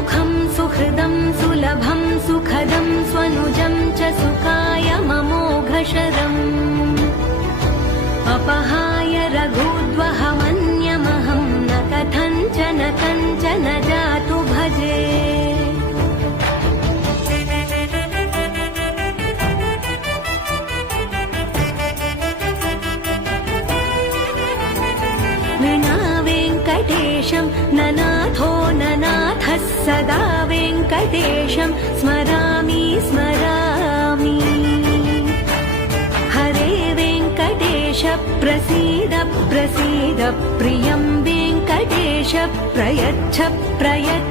सुमुखं सुहृदं सुलभं सुखदं स्वनुजं च सुखाय ममोघशरम् अपहाय रघुद्वहमन्यमहं न कथञ्चन कञ्चन जातु भजे। विना वेङ्कटेशं ननाथो ननाथः सदा वेङ्कटेशं स्मरामि स्मरामि। हरे वेङ्कटेश प्रसीद प्रसीद प्रियं वेङ्कटेश प्रयच्छ प्रयच्छ।